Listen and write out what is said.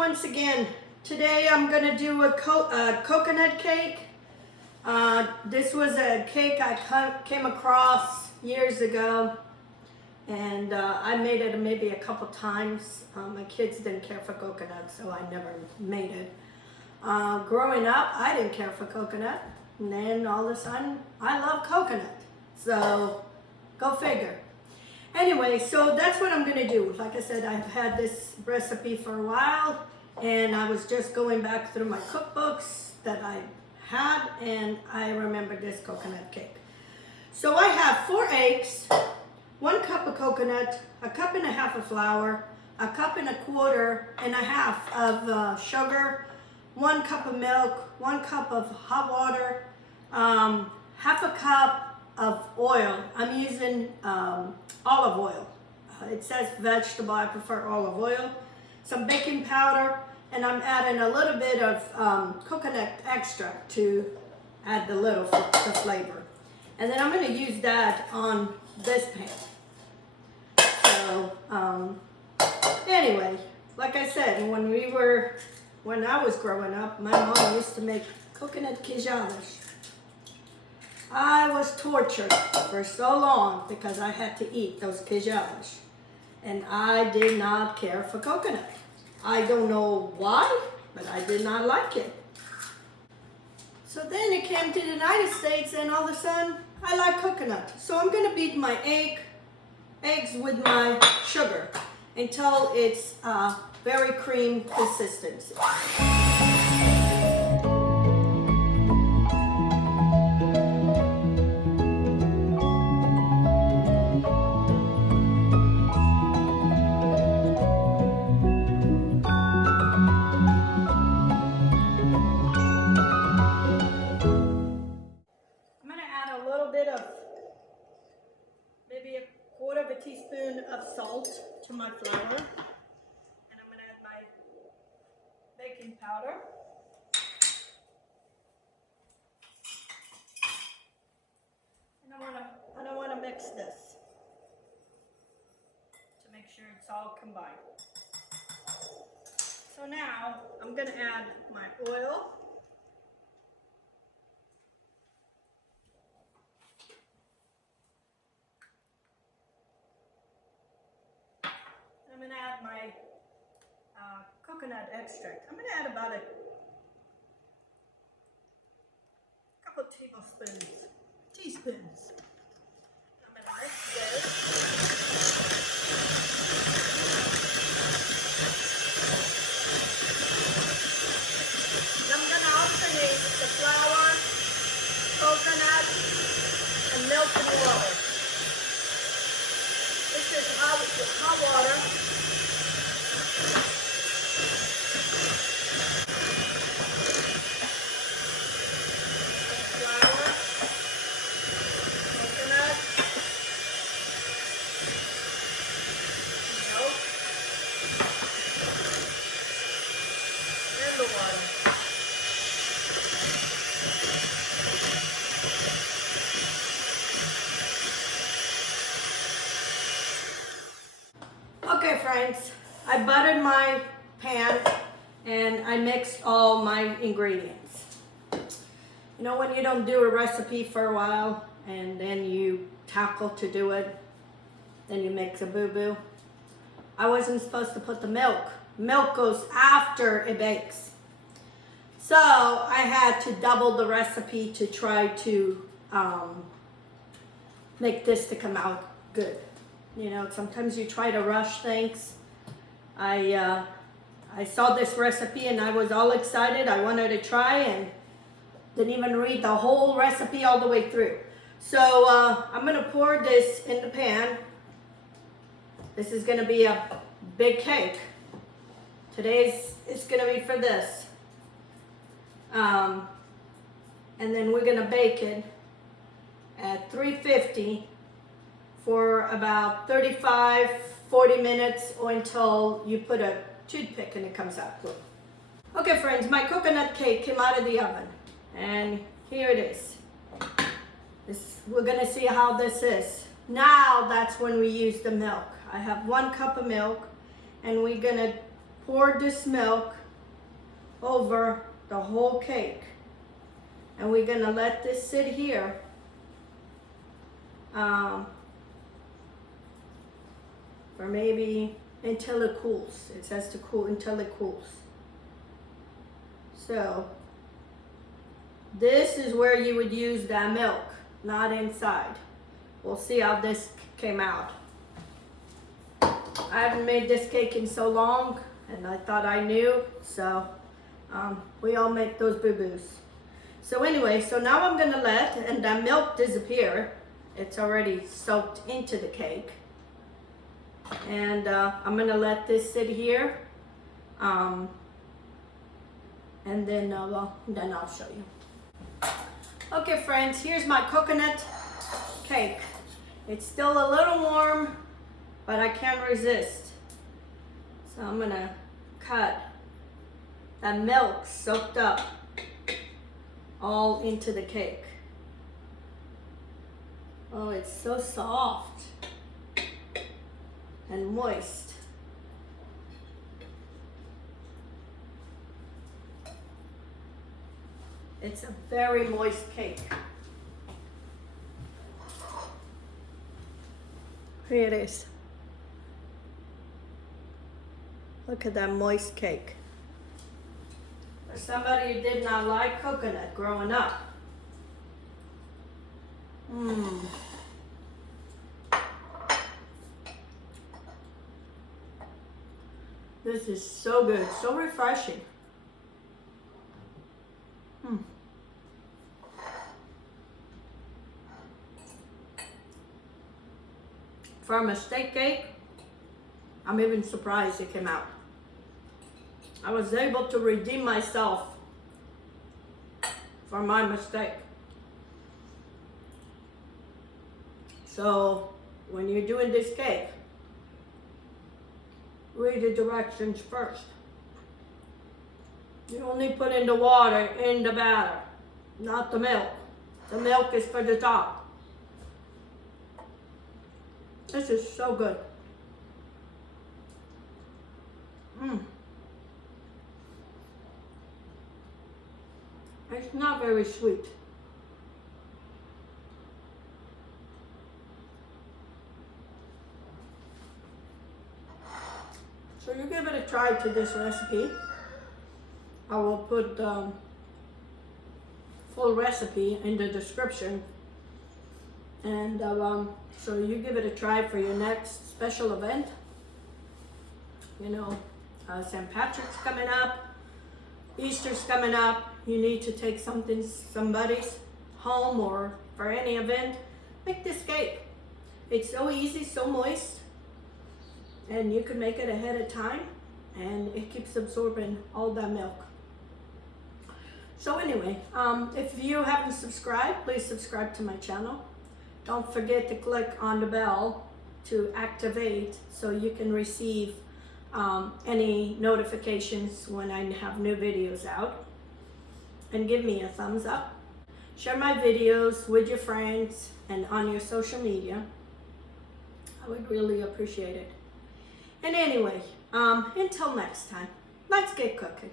once again. Today I'm gonna do a coconut cake. This was a cake I came across years ago, and I made it maybe a couple times. My kids didn't care for coconut, so I never made it. Growing up, I didn't care for coconut, and then all of a sudden, I love coconut. So, go figure. Anyway, so that's what I'm gonna do. Like I said, I've had this recipe for a while, and I was just going back through my cookbooks that I had, and I remembered this coconut cake. So I have 4 eggs, 1 cup of coconut, 1.5 cups of flour, 1.25 cups of sugar, 1 cup of milk, 1 cup of hot water, 1/2 cup of oil. I'm using olive oil. It says vegetable, I prefer olive oil. Some baking powder, and I'm adding a little bit of coconut extract to add the flavor. And then I'm going to use that on this pan. So anyway, like I said, when I was growing up, my mom used to make coconut quijadas. I was tortured for so long because I had to eat those quijadas, and I did not care for coconut. I don't know why, but I did not like it. So then it came to the United States, and all of a sudden, I like coconut. So I'm gonna beat my eggs with my sugar until it's very cream consistency. Maybe 1/4 teaspoon of salt to my flour, and I'm going to add my baking powder, and I want to mix this to make sure it's all combined. So now I'm going to add my oil. I'm going to add my coconut extract. I'm going to add about a couple teaspoons. I'm going to mix this. I'm going to alternate the flour, coconut, and milk and water. This is hot water. Okay friends, I buttered my pan and I mixed all my ingredients. You know when you don't do a recipe for a while and then you tackle to do it, then you make a boo-boo. I wasn't supposed to put the milk. Milk goes after it bakes. So I had to double the recipe to try to make this to come out good. You know, sometimes you try to rush things. I saw this recipe and I was all excited. I wanted to try and didn't even read the whole recipe all the way through. So I'm gonna pour this in the pan. This is gonna be a big cake. Today's it's gonna be for this. And then we're gonna bake it at 350 for about 35-40 minutes, or until you put a toothpick and it comes out good. Okay friends, my coconut cake came out of the oven, and here it is. We're gonna see how this is. Now that's when we use the milk. I have 1 cup of milk, and we're gonna pour this milk over the whole cake. And we're gonna let this sit here for maybe until it cools. It says to cool until it cools. So this is where you would use that milk, not inside. We'll see how this came out. I haven't made this cake in so long, and I thought I knew, so we all make those boo-boos. So anyway, so now I'm gonna and that milk disappear. It's already soaked into the cake. And I'm gonna let this sit here. And then I'll show you. Okay friends, here's my coconut cake. It's still a little warm, but I can't resist. So I'm gonna cut that milk soaked up all into the cake. Oh, it's so soft and moist. It's a very moist cake. Here it is. Look at that moist cake. For somebody who did not like coconut growing up. This is so good, so refreshing. For a mistake cake, I'm even surprised it came out. I was able to redeem myself for my mistake. So when you're doing this cake, read the directions first. You only put in the water in the batter, not the milk. The milk is for the top. This is so good. It's not very sweet. So you give it a try to this recipe. I will put the full recipe in the description. And so you give it a try for your next special event. You know, St. Patrick's coming up, Easter's coming up. You need to take somebody's home or for any event. Make this cake. It's so easy, so moist. And you can make it ahead of time, and it keeps absorbing all that milk. So anyway, if you haven't subscribed, please subscribe to my channel. Don't forget to click on the bell to activate so you can receive any notifications when I have new videos out. And give me a thumbs up. Share my videos with your friends and on your social media. I would really appreciate it. And anyway, until next time, let's get cooking.